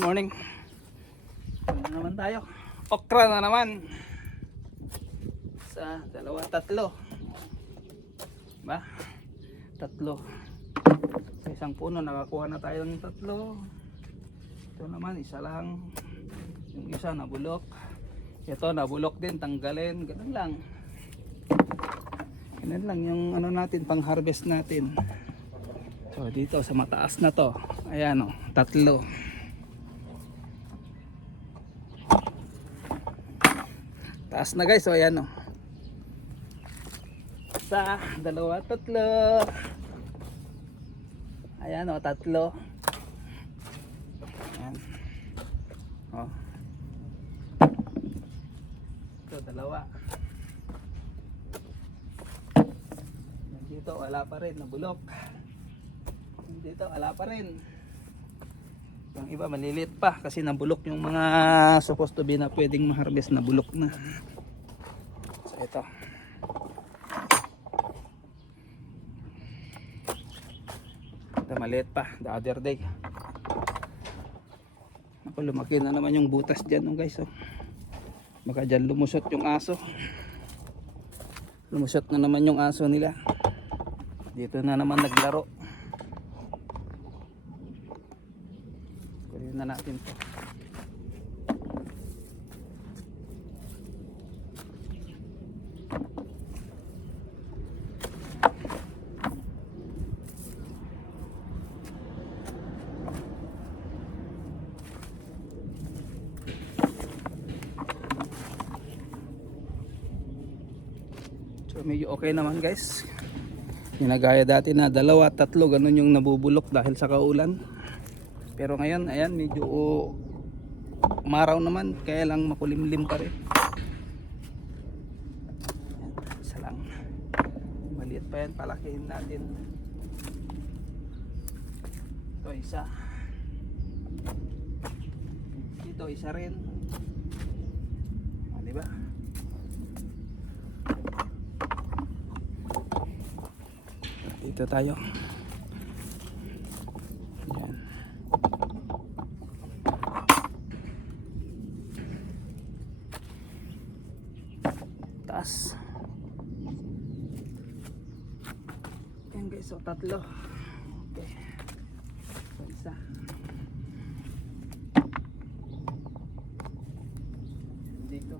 Good morning. Ano na naman tayo? Okra na naman. Sa dalawa, tatlo. Ba? Tatlo. Sa isang puno nakakuha na tayo ng tatlo. Ito naman isa lang. Yung isa nabulok. Ito nabulok din, tanggalin. Ganun lang. Ganun lang yung ano natin, pang harvest natin. So dito sa mataas na to, ayan o, tatlo. Taas na guys, so ayan o. Isa, dalawa, tatlo. Ayan o, tatlo. Ayan. O. Ito, dalawa. Dito, wala pa rin, nabulok. Dito, wala pa rin. Yung iba, maliliit pa kasi nabulok yung mga supposed to be na pwedeng ma-harvest, nabulok na. So, ito. Ito, maliit pa, the other day. Ako, lumaki na naman yung butas dyan, oh, guys. Oh. Baka dyan lumusot yung aso. Lumusot na naman yung aso nila. Dito na naman naglaro. Kunin na natin to. So medyo okay naman guys. Ginagaya dati na dalawa, tatlo, ganun yung nabubulok dahil sa kaulan. Pero ngayon, ayan, medyo umaraw naman, kaya lang makulimlim pa rin. Ayan, isa lang. Maliit pa yan, palakihin natin. Ito isa. Dito isa rin. Ah, diba? Dito tayo. Ayan. Taas. Ayan guys, so tatlo. Okay. So isa. Dito.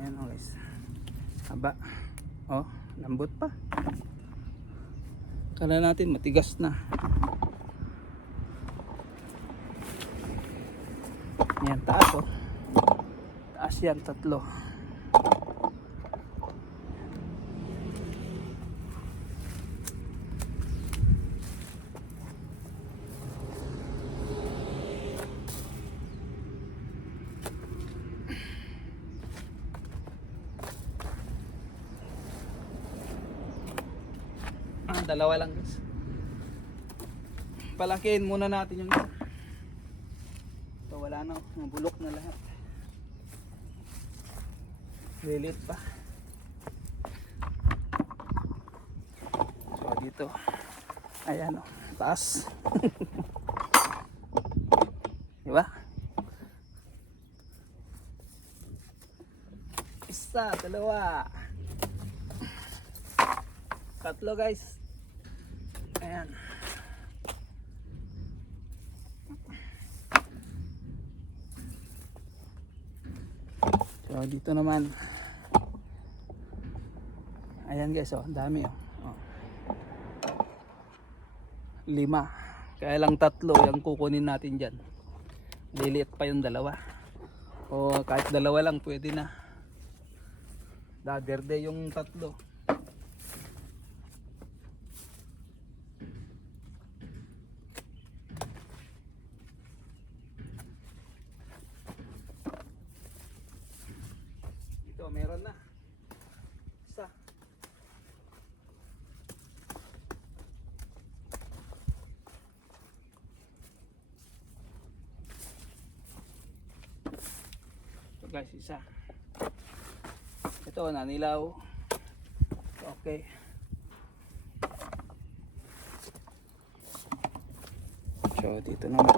Ayan o guys. Haba. Oh, lambot pa. Kala natin matigas na. Ayan, taas oh. Taas yan, tatlo. Dalawa lang guys. Palakihin muna natin yung isa. Ito wala na, nabulok na lahat. Lilit pa. So dito, ayan o, taas. Diba? Isa, dalawa, tatlo guys. Ayan. So dito naman. Ayan guys, oh, dami oh. Oh. 5. Kaya lang tatlo yung kukunin natin diyan. Liliit pa yung dalawa. O kahit dalawa lang pwede na. Daderde yung tatlo. Meron na isa. So guys, isa. Ito nanilaw. So, Okay. So dito naman.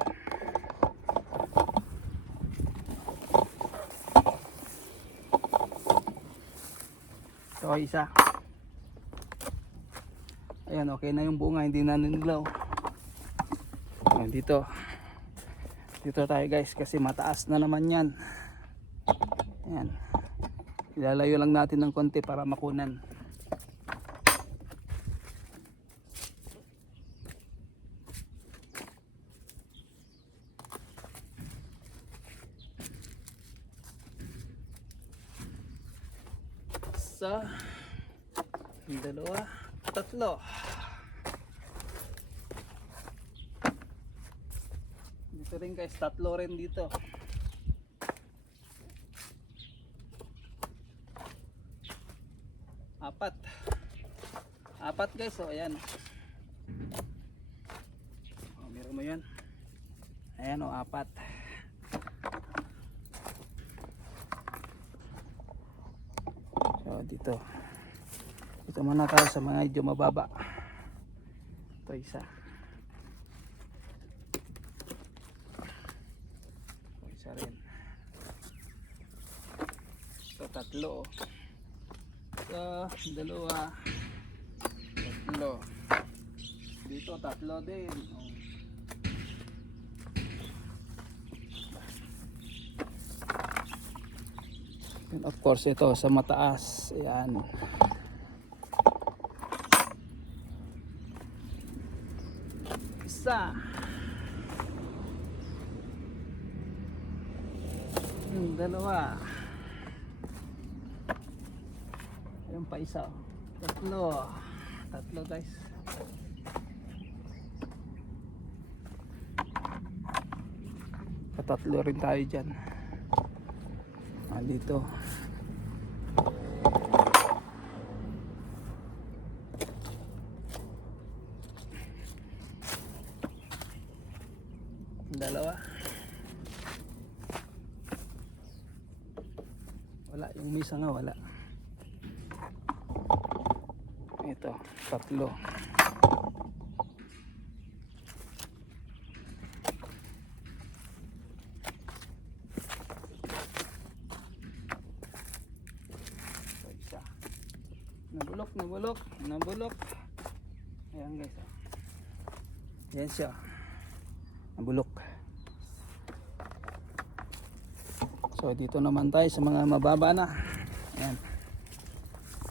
So isa. Ayan, okay na yung bunga, hindi na ninilaw. So, dito tayo guys kasi mataas na naman yan. Ayan. Ilalayo lang natin ng konti para makunan. Isa, dalawa, tatlo. Dito rin guys, tatlo rin dito. Apat guys, so ayan. Oh, meron mo yan. Ayan o, apat. So dito muna tayo sa mga medyo mababa. Ito isa. Ito isa rin. Ito tatlo. Ito dalawa. Tatlo. Dito tatlo din. And of course ito sa mataas. Ayan. Isa. Dalawa. Ayun pa isa. Tatlo guys. Patatlo rin tayo dyan. Dito dalawa. Wala, yung misa nga wala. Ito, tatlo. Nabulok. Ayan guys. Ayan siya. Nabulok. So dito naman tayo sa mga mababa na. Ayan.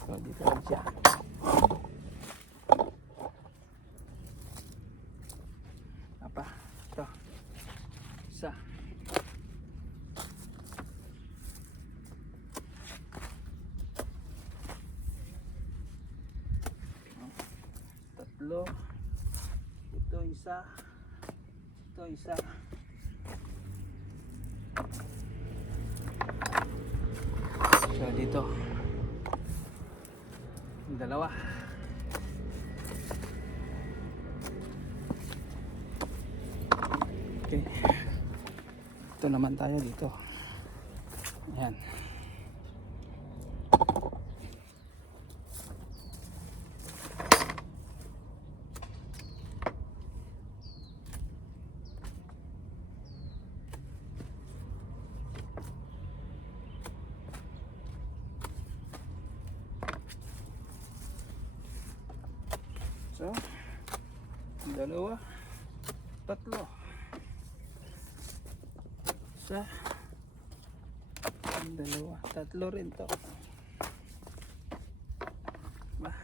So dito rin siya. Apa? Ito. Isa. Tatlo. Ito isa. Ito isa. So dito dalawa. Okay. Ito naman tayo dito. Ayan. So, dalawa, tatlo. Isa, dalawa, tatlo rin to. Bah.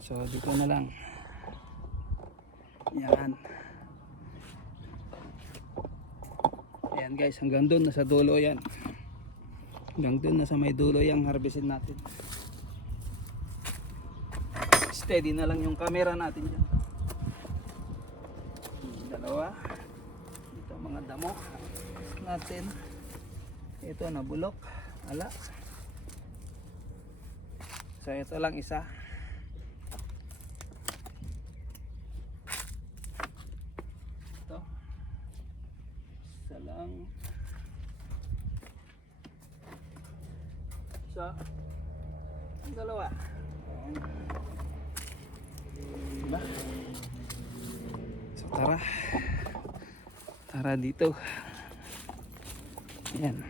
So, dito na lang. Yan. Ayan guys, hanggang doon nasa dulo yan. Hanggang doon nasa may dulo yung harvestin natin. Steady na lang yung camera natin dyan. Dalawa. Ito mga damo natin. Ito nabulok. Ala. So ito lang isa. Ito. Isa lang. Isa. Yung dalawa. Ayan. Diba? So tara. Tara dito. Ayan.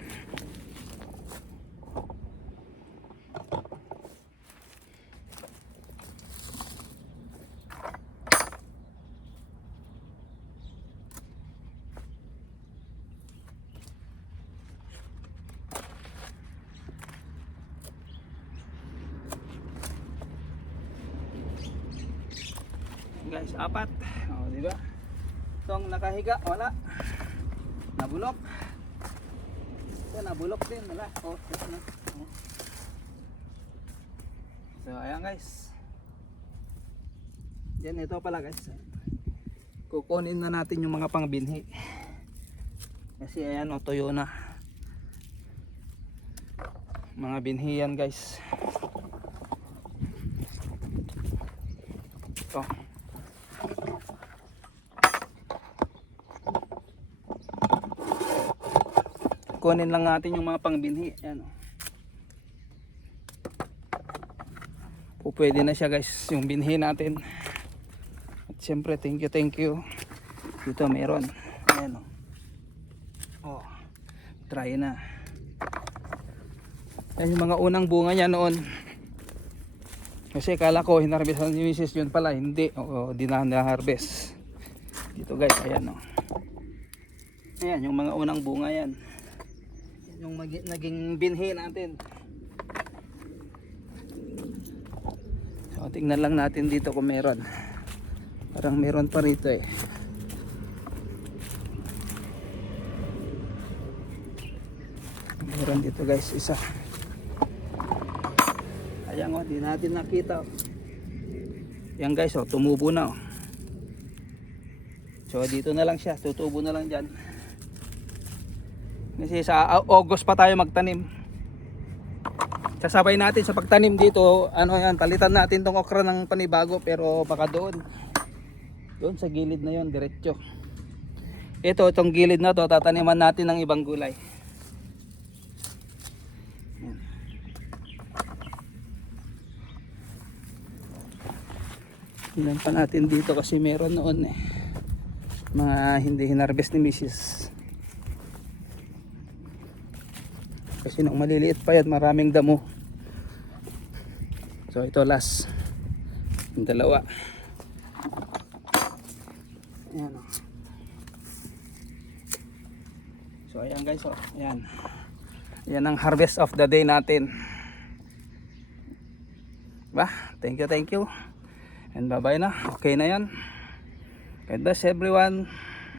Guys, apat. O, di ba? Itong nakahiga, wala. Nabulok. Ito, nabulok din, wala. O, ito na. O. So, ayan guys. Yan, ito pala guys. Kukunin na natin yung mga pangbinhi. Kasi ayan, o, tuyo na. Mga binhi yan guys. Ito. Kunin lang natin yung mga pangbinhi. Ayan, oh. Pwede na siya guys, yung binhi natin. At syempre, thank you. Dito meron. Ayan, oh. Oh, try na. Ayan yung mga unang bunga niya noon. Kasi kala ko hinarvestan ni Mrs. yun pala. Hindi. Oo, di na harvest. Dito guys, ayan, oh. Ayan yung mga unang bunga yan. Yung naging binhi natin. So tingnan lang natin dito kung meron. Parang meron pa rito eh. Meron dito guys, isa. Ayan, oh, di natin nakita. Yan guys, oh, tumubo na, oh. So dito na lang siya, tutubo na lang dyan. Kasi sa August pa tayo magtanim. Kasabay natin sa pagtanim dito, ano yan, palitan natin tong okra ng panibago, pero baka doon sa gilid na yon, diretso. Itong gilid na to, tataniman natin ng ibang gulay. Yan. Tingnan pa natin dito kasi meron noon eh, mga hindi hinarvest ni Mrs. Kasi nung maliliit pa yan, maraming damo. So ito last, yung dalawa. Ayan, oh. So ayan guys, oh. Ayan. Yan ang harvest of the day natin. Bah, thank you. And bye bye na. Okay na yan. God bless everyone.